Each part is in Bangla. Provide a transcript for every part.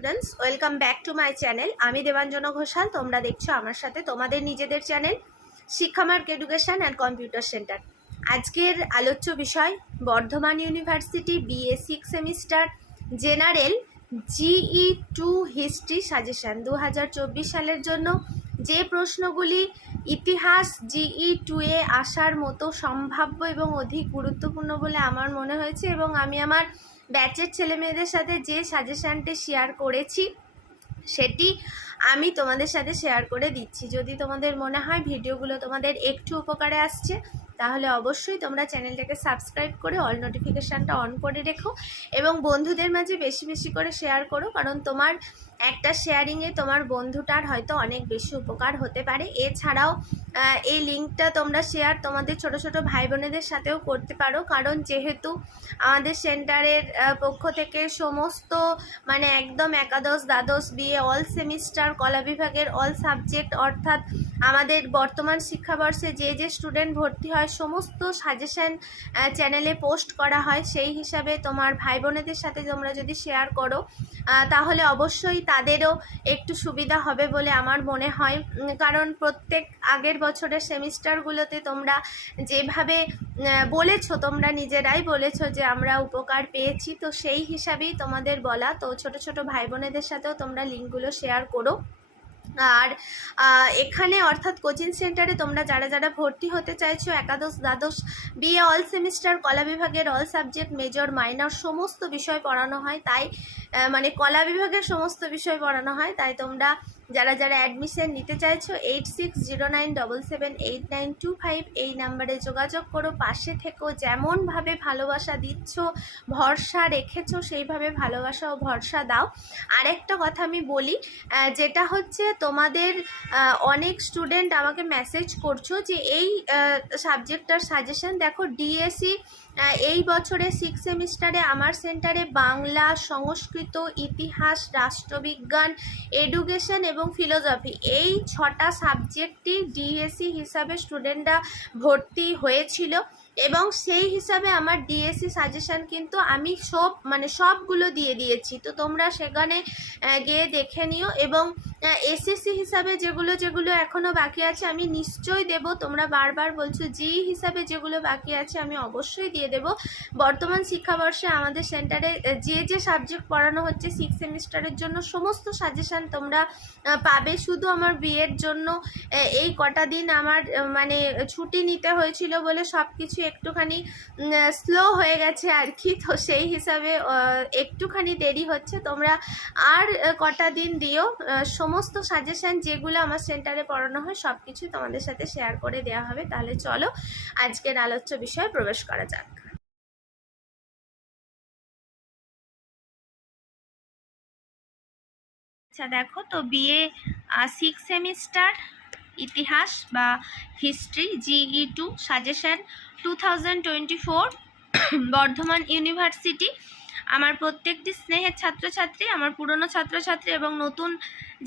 Students, welcome back to my channel. আমি দেবাঞ্জনা ঘোষাল। তোমরা দেখছো আমার সাথে তোমাদের নিজেদের channel Shikshamarg education and computer centre. আজকের আলোচ্য বিষয় Bardhaman university BA 6 semester general GE2 history suggestion 2024 সালের জন্য যে প্রশ্নগুলি ইতিহাস GE2 এ আসার মতো সম্ভাব্য এবং অধিক গুরুত্বপূর্ণ বলে আমার মনে হয়েছে, এবং আমি আমার ব্যাচের ছেলেমেয়েদের সাথে যে সাজেশানটি শেয়ার করেছি সেটি আমি তোমাদের সাথে শেয়ার করে দিচ্ছি। যদি তোমাদের মনে হয় ভিডিওগুলো তোমাদের একটু উপকারে আসছে, তাহলে অবশ্যই তোমরা চ্যানেলটাকে সাবস্ক্রাইব করে অল নোটিফিকেশানটা অন করে রেখো এবং বন্ধুদের মাঝে বেশি বেশি করে শেয়ার করো, কারণ তোমার একটা শেয়ারিংয়ে তোমার বন্ধুটার হয়তো অনেক বেশি উপকার হতে পারে। এছাড়াও এই লিঙ্কটা তোমরা শেয়ার তোমাদের ছোট ছোট ভাই বোনেদের সাথেও করতে পারো, কারণ যেহেতু আমাদের সেন্টারের পক্ষ থেকে সমস্ত একদম একাদশ দ্বাদশ বিএ অল সেমিস্টার কলা বিভাগের অল সাবজেক্ট, অর্থাৎ আমাদের বর্তমান শিক্ষাবর্ষে যে যে স্টুডেন্ট ভর্তি হয় সমস্ত সাজেশন চ্যানেলে পোস্ট করা হয়। সেই হিসাবে তোমার ভাই বোনেদের সাথে তোমরা যদি শেয়ার করো তাহলে অবশ্যই তাদেরও একটু সুবিধা হবে বলে আমার মনে হয়, কারণ প্রত্যেক আগের বছরের সেমিস্টারগুলোতে তোমরা যেভাবে বলেছো, তোমরা নিজেরাই বলেছো যে আমরা উপকার পেয়েছি, তো সেই হিসাবেই তোমাদের বলা। তো ছোট ছোট ভাই বোনেদের সাথেও তোমরা লিঙ্কগুলো শেয়ার করো। আর এখানে অর্থাৎ কোচিং সেন্টারে তোমরা যারা যারা ভর্তি হতে চাইছো একাদশ দ্বাদশ বিএ অল সেমিস্টার কলা বিভাগের অল সাবজেক্ট মেজর মাইনর সমস্ত বিষয় পড়ানো হয়, তাই কলা বিভাগের সমস্ত বিষয় পড়ানো হয়, তাই তোমরা যারা যারা অ্যাডমিশন নিতে চাইছো 8609778925 এই নাম্বারে যোগাযোগ করো। পাশে থেকো, যেমনভাবে ভালোবাসা দিচ্ছ ভরসা রেখেছো সেইভাবে ভালোবাসা ও ভরসা দাও। আরেকটা কথা আমি বলি, যেটা হচ্ছে তোমাদের অনেক স্টুডেন্ট আমাকে মেসেজ করছো যে এই সাবজেক্টটার সাজেশন দেখো। ডিএসসি এই বছরে 6 সেমিস্টারে আমার সেন্টারে বাংলা, সংস্কৃত, ইতিহাস, রাষ্ট্রবিজ্ঞান, এডুকেশন এবং ফিলোসফি এই 6টা সাবজেক্টই ডিএসসি হিসাবে স্টুডেন্টরা ভর্তি হয়েছিল, এবং সেই হিসাবে আমার ডিএসসি সাজেশান কিন্তু আমি সবগুলো দিয়ে দিয়েছি। তো তোমরা সেখানে গিয়ে দেখে নিও, এবং এসএসসি হিসাবে যেগুলো যেগুলো এখনও বাকি আছে আমি নিশ্চয়ই দেব। তোমরা বারবার বলছো জি হিসাবে যেগুলো বাকি আছে আমি অবশ্যই দিয়ে দেব। বর্তমান শিক্ষাবর্ষে আমাদের সেন্টারে যে যে সাবজেক্ট পড়ানো হচ্ছে 6 সেমিস্টারের জন্য সমস্ত সাজেশান তোমরা পাবে। শুধু আমার বিয়ের জন্য এই কটা দিন আমার ছুটি নিতে হয়েছিল বলে সব কিছু একটুখানি স্লো হয়ে গেছে আর কি, তো সেই হিসাবে একটুখানি দেরি হচ্ছে। তোমরা আর কটা দিন দিও, সমস্ত সাজেশান যেগুলো আমার সেন্টারে পড়ানো হয় সব কিছু তোমাদের সাথে শেয়ার করে দেওয়া হবে। তাহলে চলো আজকের আলোচ্য বিষয়ে প্রবেশ করা যাক। আচ্ছা দেখো, তো বিএ 6 সেমিস্টার ইতিহাস বা history GE2 suggestion 2024 Bardhaman university. আমার প্রত্যেকটি স্নেহের ছাত্রছাত্রী, আমার পুরনো ছাত্রছাত্রী এবং নতুন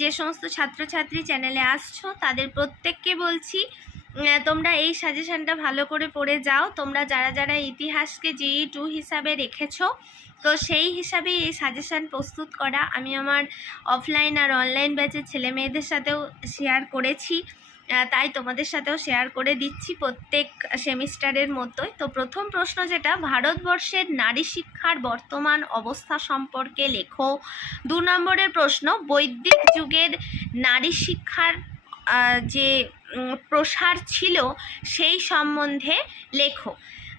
যে সমস্ত ছাত্রছাত্রী চ্যানেলে আসছো তাদের প্রত্যেককে বলছি তোমরা এই সাজেশনটা ভালো করে পড়ে যাও। তোমরা যারা যারা ইতিহাসকে GE2 হিসাবে রেখেছো, তো সেই হিসাবে এই সাজেশান প্রস্তুত করা আমি আমার অফলাইন আর অনলাইন ব্যাচের ছেলে মেয়েদের সাথেও শেয়ার করেছি, তাই তোমাদের সাথেও শেয়ার করে দিচ্ছি প্রত্যেক সেমিস্টারের মতোই। তো প্রথম প্রশ্ন যেটা, ভারতবর্ষের নারী শিক্ষার বর্তমান অবস্থা সম্পর্কে লেখো। 2 নম্বরের প্রশ্ন, বৈদিক যুগের নারী শিক্ষার যে প্রসার ছিল সেই সম্বন্ধে লেখো।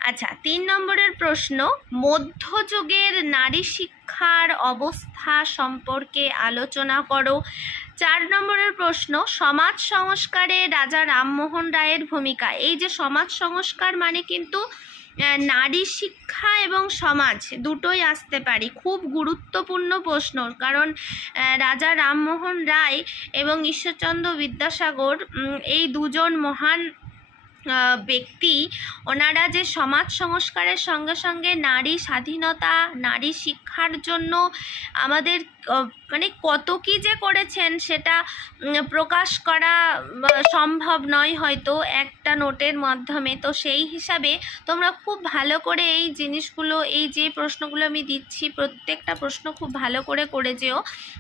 আচ্ছা, 3 নম্বরের প্রশ্ন, মধ্যযুগের নারী শিক্ষার অবস্থা সম্পর্কে আলোচনা করো। 4 নম্বরের প্রশ্ন, সমাজ সংস্কারে রাজা রামমোহন রায়ের ভূমিকা। এই যে সমাজ সংস্কার কিন্তু নারী শিক্ষা এবং সমাজ দুটোই আসতে পারে, খুব গুরুত্বপূর্ণ প্রশ্ন, কারণ রাজা রামমোহন রায় এবং ঈশ্বরচন্দ্র বিদ্যাসাগর এই দুজন মহান ব্যক্তি, ওনারা যে সমাজ সংস্কারের সঙ্গে সঙ্গে নারী স্বাধীনতা, নারী শিক্ষার জন্য আমাদের মানে কত কী যে করেছেন সেটা প্রকাশ করা সম্ভব নয় হয়তো একটা নোটের মাধ্যমে। তো সেই হিসাবে তোমরা খুব ভালো করে এই জিনিসগুলো, এই যে প্রশ্নগুলো আমি দিচ্ছি প্রত্যেকটা প্রশ্ন খুব ভালো করে করে যেও।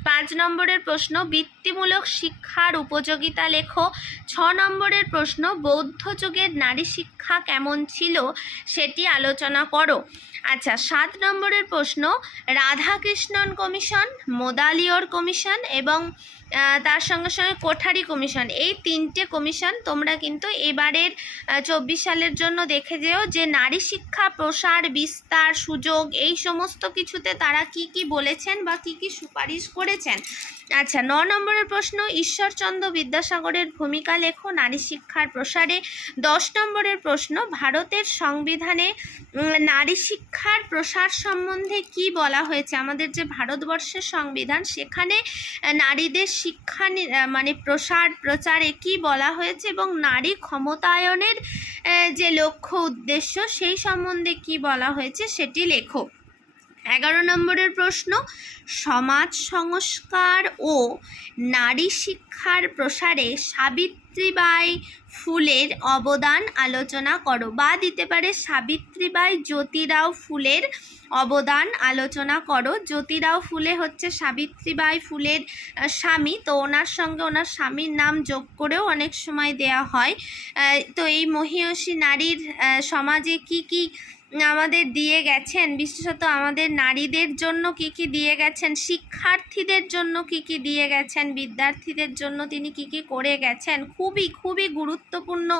5 নম্বরের প্রশ্ন, বৃত্তিমূলক শিক্ষার উপযোগিতা লেখো। 6 নম্বরের প্রশ্ন, বৌদ্ধ যুগের নারী শিক্ষা কেমন ছিল সেটি আলোচনা করো। আচ্ছা, 7 নম্বরের প্রশ্ন, রাধাকৃষ্ণন কমিশন, মোদালিওর কমিশন এবং তার সঙ্গে সঙ্গে কোঠারি কমিশন, এই 3টে কমিশন তোমরা কিন্তু এবারের 24 সালের জন্য দেখে যেও যে নারী শিক্ষা প্রসার, বিস্তার, সুযোগ এই সমস্ত কিছুতে তারা কি কি বলেছেন বা কি কি সুপারিশ করেছেন। আচ্ছা, 9 নম্বরের প্রশ্ন, ঈশ্বরচন্দ্র বিদ্যাসাগরের ভূমিকা লেখো নারী শিক্ষার প্রসারে। 10 নম্বরের প্রশ্ন, ভারতের সংবিধানে নারী শিক্ষার প্রসার সম্বন্ধে কি বলা হয়েছে। আমাদের যে ভারতবর্ষের সংবিধান সেখানে নারীদের শিক্ষা মানে প্রচারে কি বলা হয়েছে এবং নারী ক্ষমতায়নের যে লক্ষ্য উদ্দেশ্য সেই সম্বন্ধে কি বলা হয়েছে সেটি লেখো। 11 নম্বরের প্রশ্ন, সমাজ সংস্কার ও নারী শিক্ষার প্রসারে সাবিত্রীবাই ফুলের অবদান আলোচনা করো, বা দিতে পারে সাবিত্রীবাই জ্যোতিরাও ফুলের অবদান আলোচনা করো। জ্যোতিরাও ফুলে হচ্ছে সাবিত্রীবাই ফুলের স্বামী, তো ওনার সঙ্গে ওনার স্বামীর নাম যোগ করেও অনেক সময় দেয়া হয়। তো এই মহীয়সী নারীর সমাজে কি কি আমাদের দিয়ে গেছেন, বিশেষত আমাদের নারীদের জন্য কি কি দিয়ে গেছেন, শিক্ষার্থীদের জন্য কি কি দিয়ে গেছেন, বিদ্যার্থীদের জন্য তিনি কি কি করে গেছেন, খুবই খুবই গুরুত্বপূর্ণ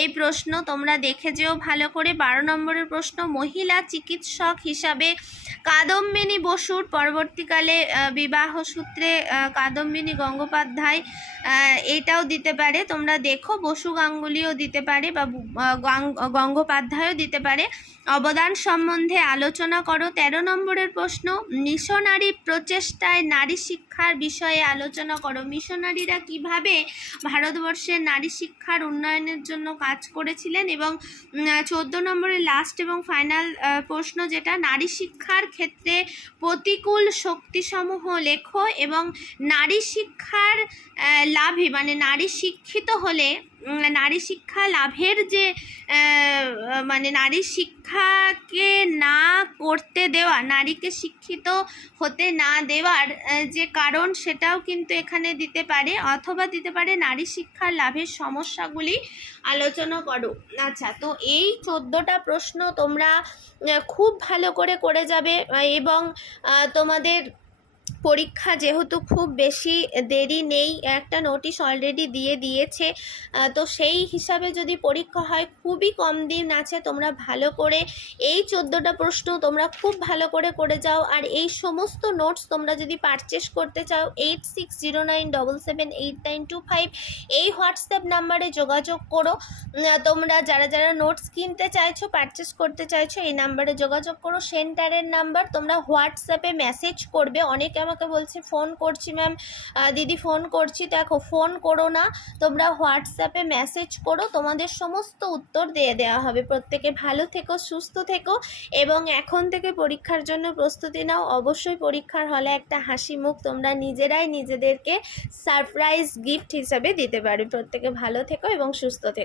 এই প্রশ্ন, তোমরা দেখে যেও ভালো করে। 12 নম্বরের প্রশ্ন, মহিলা চিকিৎসক হিসাবে কাদম্বিনী বসুর পরবর্তীকালে বিবাহ সূত্রে কাদম্বিনী গঙ্গোপাধ্যায়, এইটাও দিতে পারে, তোমরা দেখো। বসু গাঙ্গুলিও দিতে পারে বা গঙ্গোপাধ্যায়ও দিতে পারে। অবদান সম্বন্ধে আলোচনা করো। 13 নম্বরের প্রশ্ন, মিশনারি প্রচেষ্টায় নারী শিক্ষার বিষয়ে আলোচনা করো। মিশনারিরা কিভাবে ভারতবর্ষের নারী শিক্ষার উন্নয়নের জন্য কাজ করেছিলেন। এবং 14 নম্বরের লাস্ট এবং ফাইনাল প্রশ্ন, যেটা নারী শিক্ষার ক্ষেত্রে প্রতিকূল শক্তিসমূহ লেখো এবং নারী শিক্ষার লাভে মানে নারী শিক্ষিত হলে নারী শিক্ষা লাভের যে মানে নারী শিক্ষাকে না করতে দেওয়া, নারীকে শিক্ষিত হতে না দেওয়ার যে কারণ সেটাও কিন্তু এখানে দিতে পারে, অথবা দিতে পারে নারী শিক্ষার লাভের সমস্যাগুলি আলোচনা করো। আচ্ছা, তো এই 14টা প্রশ্ন তোমরা খুব ভালো করে করে যাবে এবং তোমাদের পরীক্ষা যেহেতু খুব বেশি দেরি নেই, একটা নোটিশ অলরেডি দিয়ে দিয়েছে, তো সেই হিসাবে যদি পরীক্ষা হয় খুবই কম দিন আছে, তোমরা ভালো করে এই 14টা প্রশ্ন তোমরা খুব ভালো করে করে যাও। আর এই সমস্ত নোটস তোমরা যদি পারচেস করতে চাও 8609778925 এই হোয়াটসঅ্যাপ নাম্বারে যোগাযোগ করো। তোমরা যারা যারা নোটস কিনতে চাইছো, পারচেস করতে চাইছো, এই নাম্বারে যোগাযোগ করো। সেন্টারের নাম্বার, তোমরা হোয়াটসঅ্যাপে মেসেজ করবে। অনেকে আমাকে বলছে ফোন করছি ম্যাম, দিদি ফোন করছি, দেখো ফোন করো না, তোমরা হোয়াটসঅ্যাপে মেসেজ করো, তোমাদের সমস্ত উত্তর দিয়ে দেওয়া হবে। প্রত্যেকে ভালো থেকো, সুস্থ থেকো এবং এখন থেকে পরীক্ষার জন্য প্রস্তুতি নাও। অবশ্যই পরীক্ষার হলে একটা হাসি মুখ তোমরা নিজেরাই নিজেদেরকে সারপ্রাইজ গিফট হিসাবে দিতে পারবে। প্রত্যেকে ভালো থেকো এবং সুস্থ থেকো।